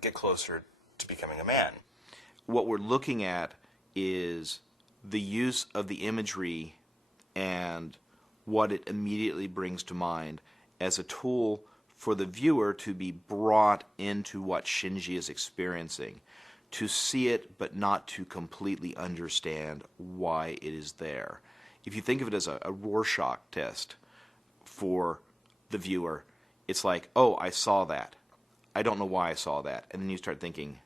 get closer to becoming a man. What we're looking at is the use of the imagery and what it immediately brings to mind as a tool for the viewer to be brought into what Shinji is experiencing, to see it but not to completely understand why it is there. If you think of it as a Rorschach test for the viewer, it's like, oh, I saw that. I don't know why I saw that. And then you start thinking,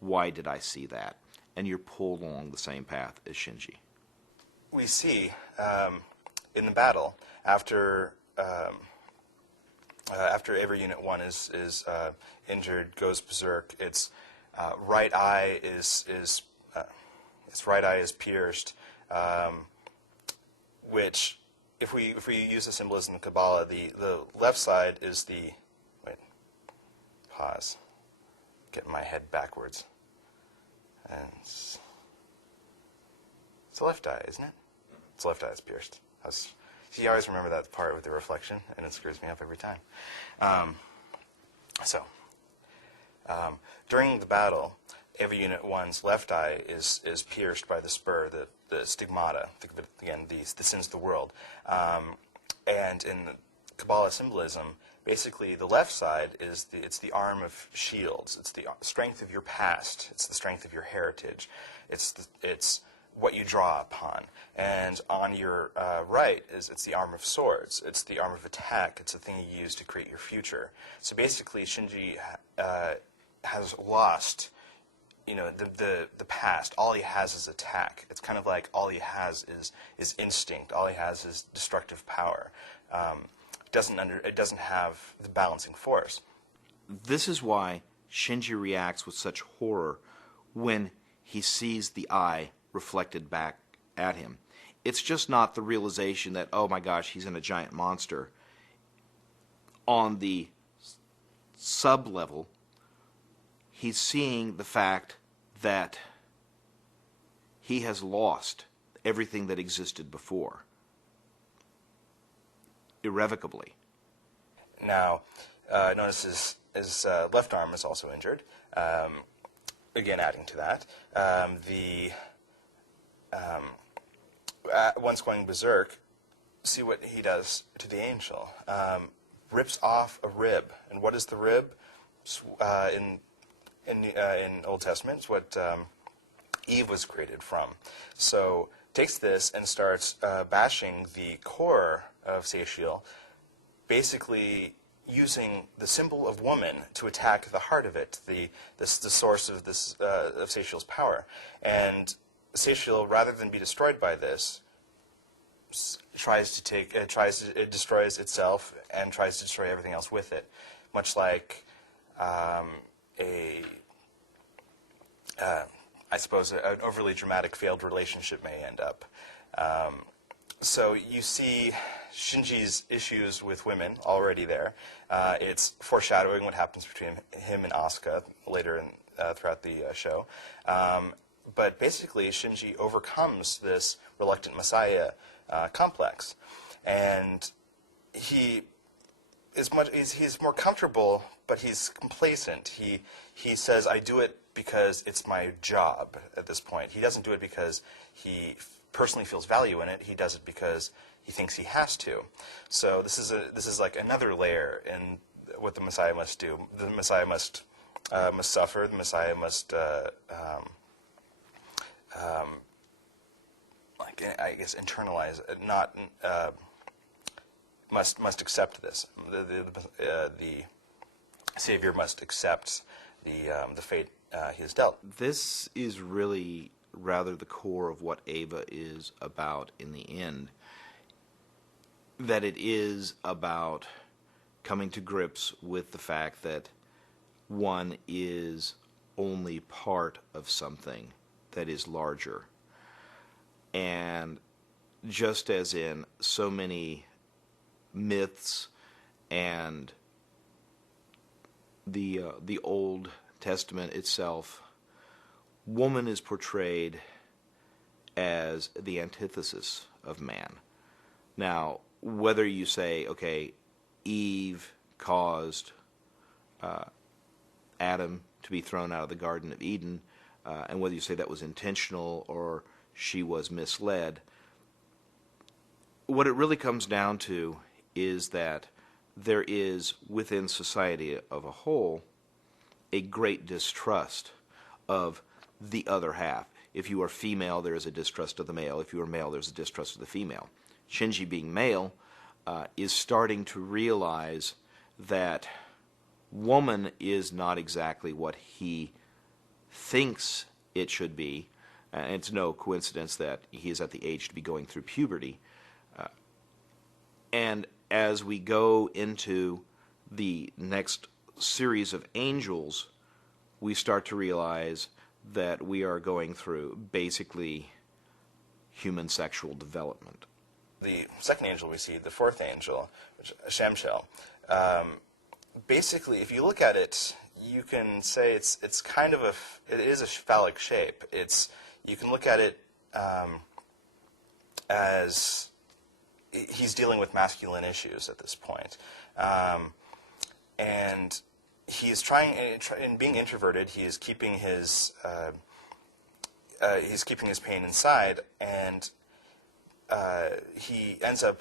why did I see that? And you're pulled along the same path as Shinji. We see in the battle, after every Unit 1 is injured, goes berserk, its right eye is pierced, which, if we use the symbolism of Kabbalah, the left side is the pause. Get my head backwards. And it's the left eye, isn't it? It's the left eye is pierced. You always remember that part with the reflection, and it screws me up every time. During the battle, every Unit 1's left eye is pierced by the spur, the stigmata. Think of it again, the sins of the world. And in the Kabbalah symbolism, basically the left side it's the arm of shields. It's the strength of your past. It's the strength of your heritage. It's what you draw upon. And on your right it's the arm of swords. It's the arm of attack. It's the thing you use to create your future. So basically, Shinji has lost, the past. All he has is attack. It's kind of like all he has is instinct. All he has is destructive power. It doesn't have the balancing force. This is why Shinji reacts with such horror when he sees the eye reflected back at him. It's just not the realization that, oh my gosh, he's in a giant monster. On the sub-level, he's seeing the fact that he has lost everything that existed before, irrevocably. Now, notice his left arm is also injured. Again, adding to that, once going berserk, see what he does to the angel. Rips off a rib, and what is the rib? In Old Testament, it's what Eve was created from. So takes this and starts bashing the core of Satiel, basically using the symbol of woman to attack the heart of it, the source of this of Satiel's power. And Satiel, rather than be destroyed by this, it destroys itself and tries to destroy everything else with it, much like I suppose an overly dramatic failed relationship may end up. So you see Shinji's issues with women already there. It's foreshadowing what happens between him and Asuka later throughout the show. But basically, Shinji overcomes this reluctant messiah complex, and he's more comfortable, but he's complacent. He says, "I do it because it's my job." At this point, he doesn't do it because he personally feels value in it. He does it because he thinks he has to. So this is like another layer in what the Messiah must do. The Messiah must suffer. The Messiah must internalize it, not must accept this. The Savior must accept the fate he has dealt. This is really rather the core of what Eva is about in the end. That it is about coming to grips with the fact that one is only part of something that is larger. And just as in so many myths and the Old Testament itself, woman is portrayed as the antithesis of man. Now, whether you say, okay, Eve caused Adam to be thrown out of the Garden of Eden, and whether you say that was intentional or she was misled, what it really comes down to is that there is, within society of a whole, a great distrust of the other half. If you are female, there is a distrust of the male. If you are male, there's a distrust of the female. Shinji, being male, is starting to realize that woman is not exactly what he thinks it should be. And it's no coincidence that he is at the age to be going through puberty. And as we go into the next series of angels, we start to realize that we are going through basically human sexual development. The second angel we see, the fourth angel, which Shamshel, basically, if you look at it, you can say it's kind of it is a phallic shape. You can look at it as he's dealing with masculine issues at this point. And he is trying, in being introverted, he is keeping his pain inside, and he ends up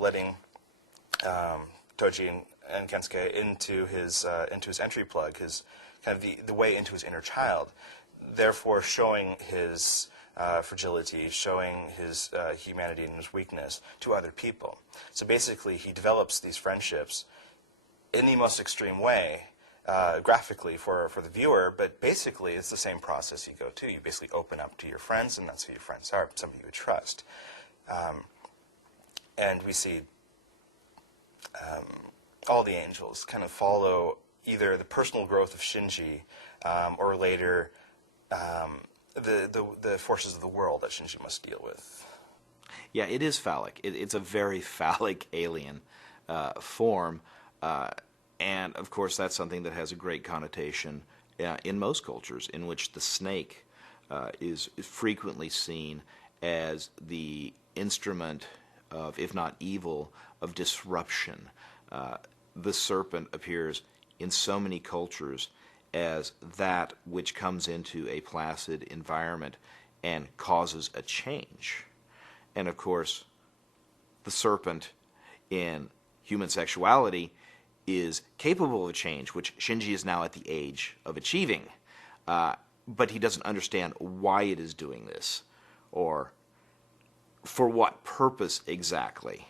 letting Toji and Kensuke into his entry plug, his kind of the way into his inner child, therefore showing his fragility, showing his humanity and his weakness to other people. So basically, he develops these friendships in the most extreme way, graphically for the viewer, but basically it's the same process you go to. You basically open up to your friends, and that's who your friends are, somebody you would trust. And we see all the angels kind of follow either the personal growth of Shinji or later the forces of the world that Shinji must deal with. Yeah, it is phallic. It's a very phallic alien form. And, of course, that's something that has a great connotation in most cultures, in which the snake is frequently seen as the instrument of, if not evil, of disruption. The serpent appears in so many cultures as that which comes into a placid environment and causes a change. And, of course, the serpent in human sexuality is capable of change, which Shinji is now at the age of achieving. But he doesn't understand why it is doing this, or for what purpose exactly.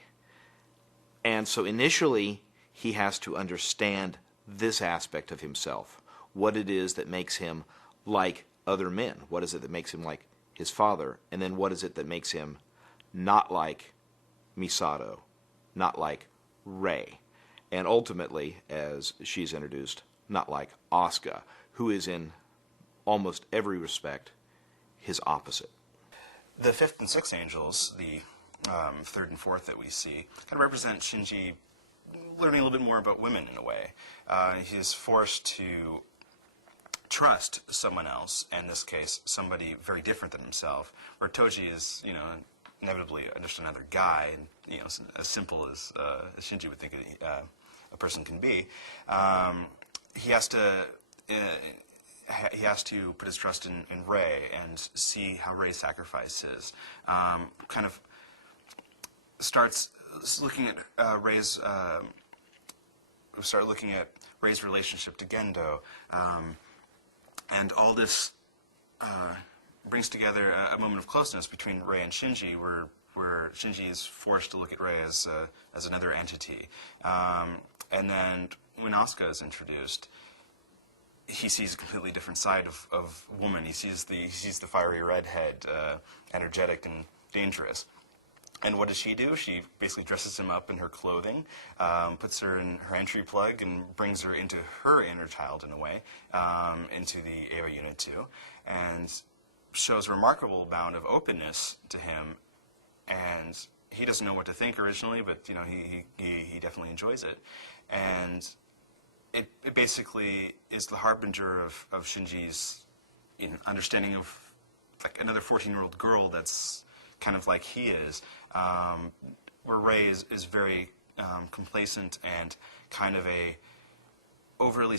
And so initially, he has to understand this aspect of himself, what it is that makes him like other men, what is it that makes him like his father, and then what is it that makes him not like Misato, not like Rei, and ultimately, as she's introduced, not like Asuka, who is in almost every respect his opposite. The fifth and sixth angels, the third and fourth that we see, kind of represent Shinji learning a little bit more about women in a way. He's forced to trust someone else, in this case, somebody very different than himself, where Toji is, inevitably just another guy, and, as simple as Shinji would think a person can be. He has to put his trust in Rei and see how Rei sacrifices. Kind of starts looking at Rei's relationship to Gendo, and all this brings together a moment of closeness between Rei and Shinji, where Shinji is forced to look at Rei as another entity. And then when Asuka is introduced, he sees a completely different side of woman. He sees the fiery redhead, energetic and dangerous. And what does she do? She basically dresses him up in her clothing, puts her in her entry plug, and brings her into her inner child, in a way, into the Eva Unit 2, and shows a remarkable amount of openness to him. And he doesn't know what to think originally, but he definitely enjoys it. And it basically is the harbinger of Shinji's understanding of like another 14-year-old girl that's kind of like he is, where Rei is very complacent and kind of a overly